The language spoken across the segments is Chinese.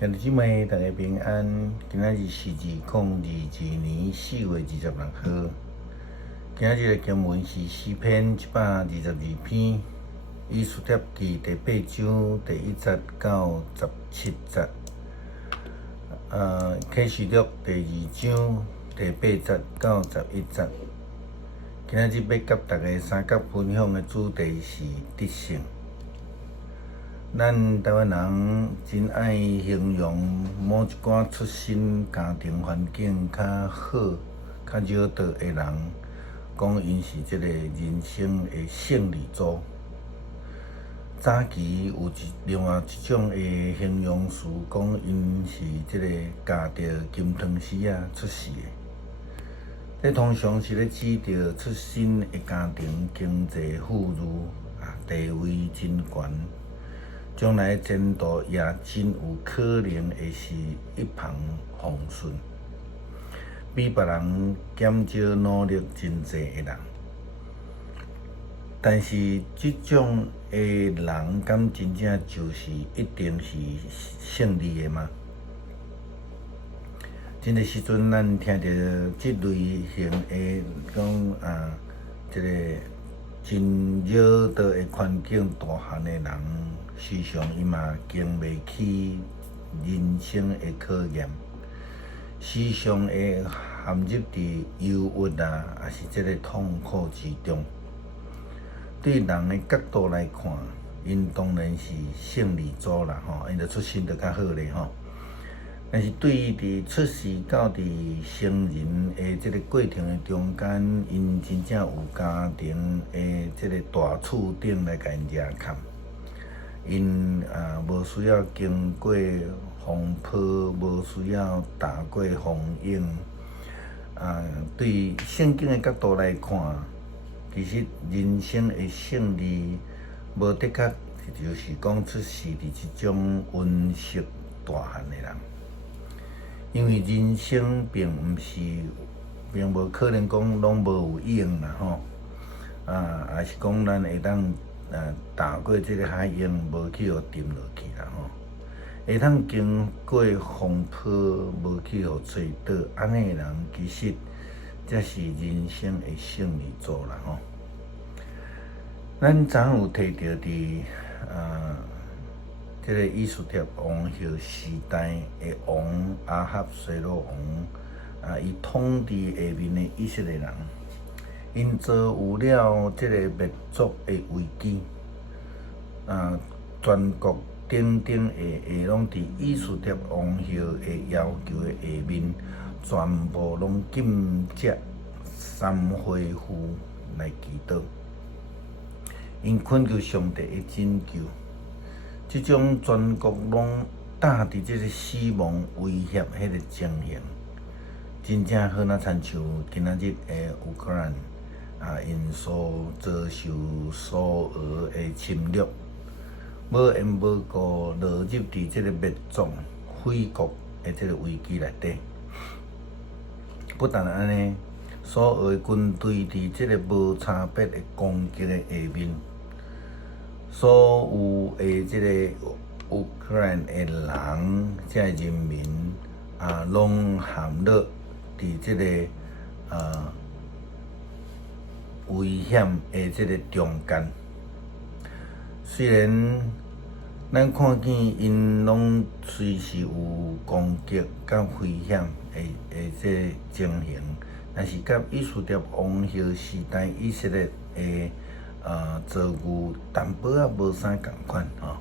今日姊妹，大家平安。今仔日是2022年4月26号。今仔日的经文是诗篇122篇，以斯帖记第8章第1节到17节。启示录第2章第8节到11节。今仔日要甲大家三角分享的主题是得胜。咱台湾人真爱形容某一寡出身家庭环境较好、较少道的人，讲因是即个人生的胜利组。早期有另外一种的形容词，讲因是即个夹着金汤匙出世的。这通常是咧指着出身的家庭经济富裕地位真悬。将来前途也真有可能会是一帆风顺，比别人减少努力真济的人。但是这种的人，敢真正就是一定是胜利的吗？真个时阵，咱听到这类型的讲这个真扰道的环境大汉的人。时常伊嘛经袂起人生的考验，时常会陷入伫忧郁还是即个痛苦之中。对人的角度来看，因当然是胜利组啦，因着出身着较好咧吼。但是对于伫出世到伫成人的即个过程的中间，因真正有家庭的即个大厝顶来甲因惹坎。因无需要经过风波，无需要打过风影。对圣经的角度来看，其实人生的胜利，无的确就是讲出世伫即种温室大汉的人。因为人生并无可能讲拢无有用啦吼。也是讲咱会当。踏过即个海洋，无去互沉落去啦吼，会通经过风波，无去互吹倒，安尼人其实才是人生的胜利组啦吼。咱昨有提到伫即个以斯帖王朝时代的王亚哈随罗王伊统治下面的以色列人。因遭有了即个灭族的危机，全国顶顶下下拢伫以斯帖王朝的要求的下面，全部拢禁止三恢复来祈祷。因恳求上帝的拯救，即种全国拢搭伫即个死亡威胁迄个情形，真正好若亲像今仔日的乌克兰。因所遭受苏俄的侵略，无缘无故落入伫即个灭族毁国的即个危机内底。不但安尼，苏俄的军队伫即个无差别的攻击的下面，所有的即个乌克兰的人，即个人民拢陷落伫即个危险的即个中间，虽然咱看见因拢随时有攻击甲危险的即个情形，但是甲以斯帖王朝时代以色列的遭遇淡薄仔无啥共款吼。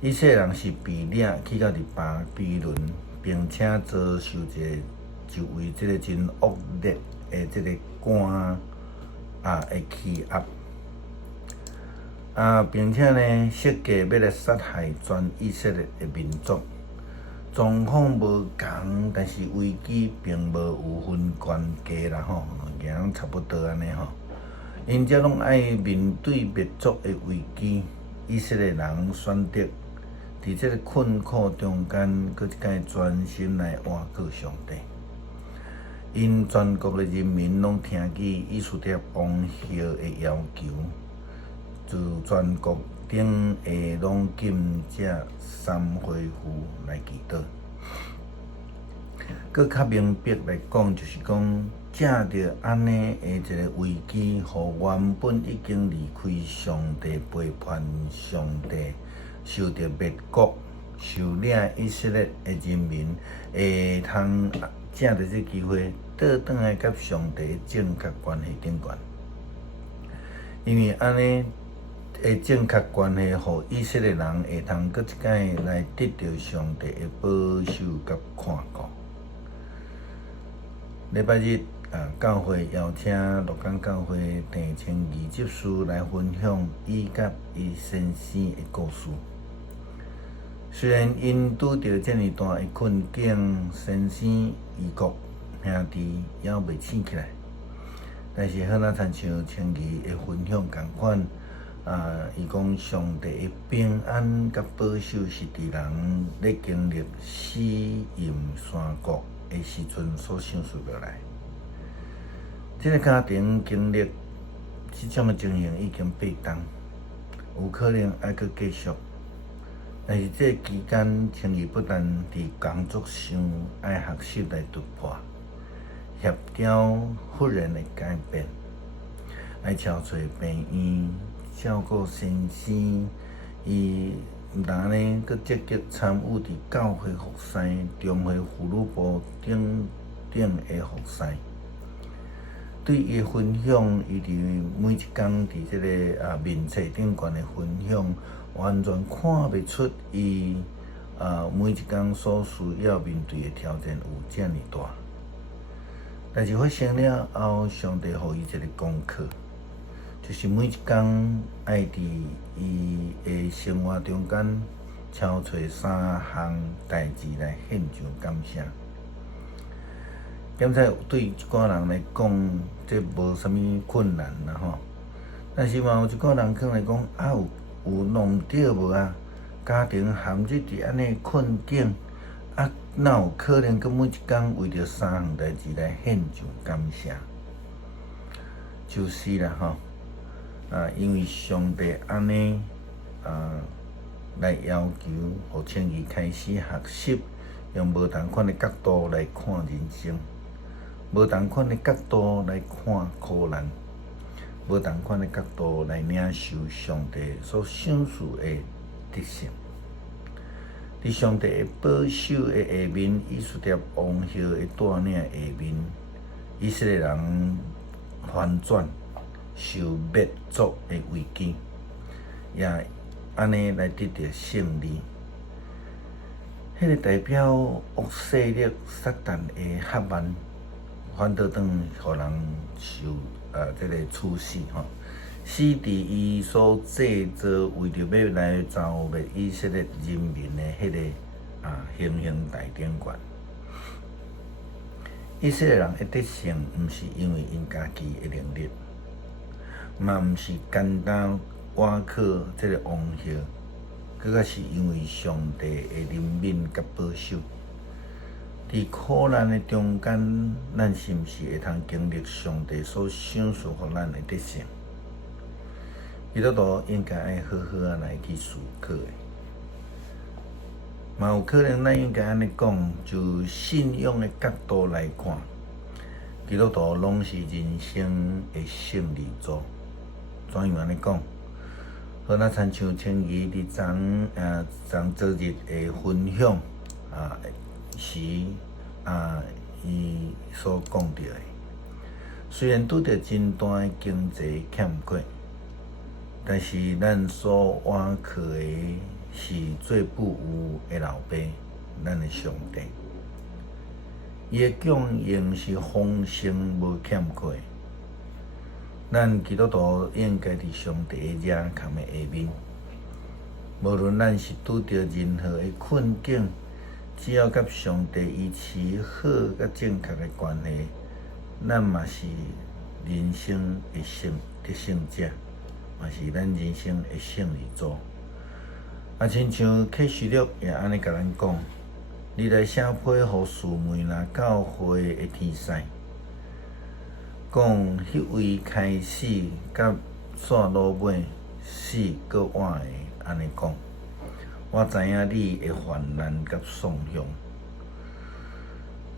以色列人是被领去到伫巴比伦，并且遭受一位即个真恶劣的即个官。的欺压，并且呢，设计要来杀害全以色列的民族。状况无同，但是危机并无有分悬低啦吼，样差不多安尼吼。因遮拢爱面对灭族的危机，以色列人选择伫即个困苦中间，搁一摆专心来倚靠上帝。因全国的人民拢听见以斯帖王朝的要求，自全国顶下拢禁这三回符来祈祷。搁较明白来讲，就是讲借着安尼的一个危机，互原本已经离开上帝、背叛上帝、受着灭国、受领以色列的人民，会通借着这机会倒转来甲上帝正确关系顶悬。因为安尼的正确关系，互以色列人会通搁一摆来得到上帝的保守甲看顾。礼拜日教会邀请鹿港教会陈清义执事来分享伊甲伊先生的故事。虽然因拄着遮尔大的困境，先生异国，兄弟还未醒起来，但是好若亲像清义的分享共款，伊讲上帝的平安甲保守是伫人咧经历死荫山谷的时阵所享受落来。这个家庭经历即种的情形已经8冬，有可能还佫继续。但是这期间，清义不但伫工作上爱学习来突破，协调忽然的改变，爱找找病院照顾先生，伊毋但呢，佫积极参与伫教会服侍、中会妇女部等的服侍。对伊的分享，伊伫每一工伫即个面册顶悬的分享，完全看袂出伊每一工所需要面对的挑战有遮尔大。但是发生了后，上帝予伊一个功课，就是每一工爱伫伊的生活中间挑找3项代志来献上感谢。点在对一寡人来讲，这无啥物困难啦吼。但是嘛，有一寡人可能来讲，有弄着无啊？家庭陷入伫安尼困境，哪有可能佮每一工为着3项代志来献上感谢？就是啦吼，因为上帝安尼来要求，互清义开始学习，用无同款的角度来看人生。无同款的角度来看苦难，无同款的角度来领受上帝所赏赐的德性。伫上帝的保守的下面，以色列王后的带领下面，以色列人翻转受灭族的危机，也安尼来得到胜利。迄个代表恶势力撒旦的黑暗。反倒转，互人受这个处死吼，死伫伊所制造为着要来消灭以色列人民的迄个行刑台顶悬。以色列人的得胜，毋是因为因家己的能力，嘛毋是简单倚靠这个王后，更较是因为上帝的怜悯甲保守。伫苦难的中间，咱是毋是会通经历上帝所赏赐予咱的德性？基督徒应该爱好好来去思考的。嘛有可能咱应该安尼讲，就信仰的角度来看，基督徒拢是人生的胜利组。怎样安尼讲？好，咱亲像清义伫昨日的分享时伊所讲到的，虽然拄着真大的经济欠缺，但是咱所倚靠的是最不有的老爸，咱的上帝。伊的供应是丰盛无欠缺。咱基督徒应该伫上帝的遮扛的下面，无论咱是拄着任何的困境。只要甲上帝维持好甲正确的关系，咱嘛是人生的得胜者，嘛是咱人生的胜利组。亲像启示录也安尼甲咱讲，你来写批互士妹啦，教会的天使，讲迄位开始甲线落尾死搁活的安尼讲。我知影你的患难甲丧凶，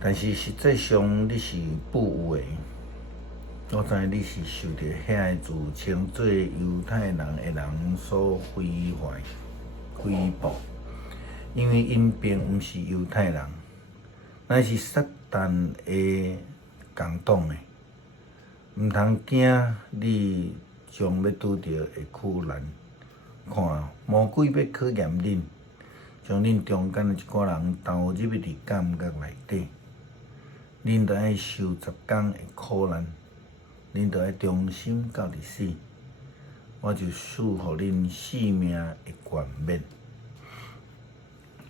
但是实际上你是不有的。我知你是受到遐个自称做犹太人的人所毁坏、毁谤，因为因并毋是犹太人，乃是撒旦的共党的。毋通惊你将要拄着的苦难。看，魔鬼要考验恁，将恁中间的一寡人投入伫监狱内底，恁着爱受10天的苦难，恁着爱忠心到伫死，我就赐予恁性命的冠冕。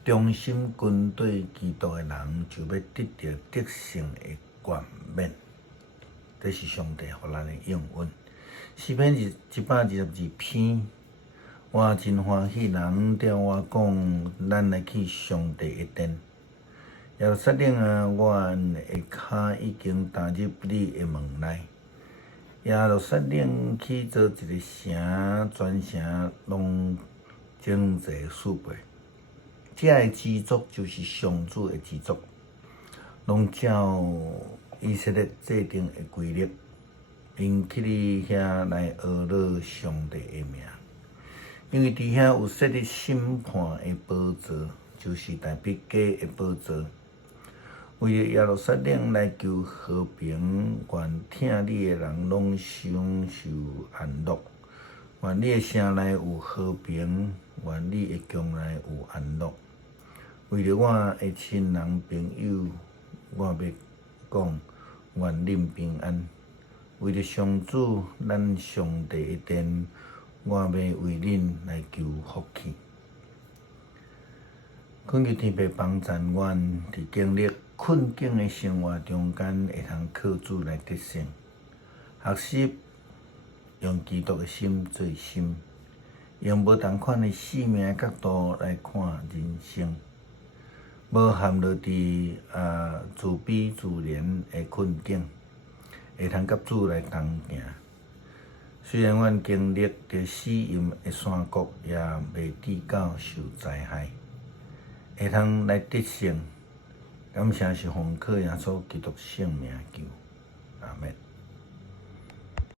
忠心跟对基督的人，就要得到得胜的冠冕。这是上帝予咱的应允。诗篇122篇。我真欢喜，人对我讲，咱来去上帝的殿。耶路撒冷啊，我的脚已经踏入你的门内。耶路撒冷去做一个城，全城拢整齐肃备。这个支族就是上主的支族，拢照以色列制定的规律，因去你遐来学乐上帝的名。因为伫遐有设立审判的宝座，就是大必家的宝座。为了耶路撒冷来求和平，愿听你的人拢享受安乐。愿你的城内有和平，愿你的宫内有安乐。为了我的亲人朋友，我要讲，愿恁平安。为了上主，咱上帝的殿。我要为恁来求福气，恳求天父帮助阮，伫经历困境的生活中间，会通靠主来得胜。学习用基督的心做心，用无同款的生命角度来看人生，无陷落伫自卑自怜的困境，会通甲主来同行。虽然阮经历着死荫的山谷，也袂至到受灾害，会通来得胜。感谢是奉靠耶稣基督圣名求，阿门。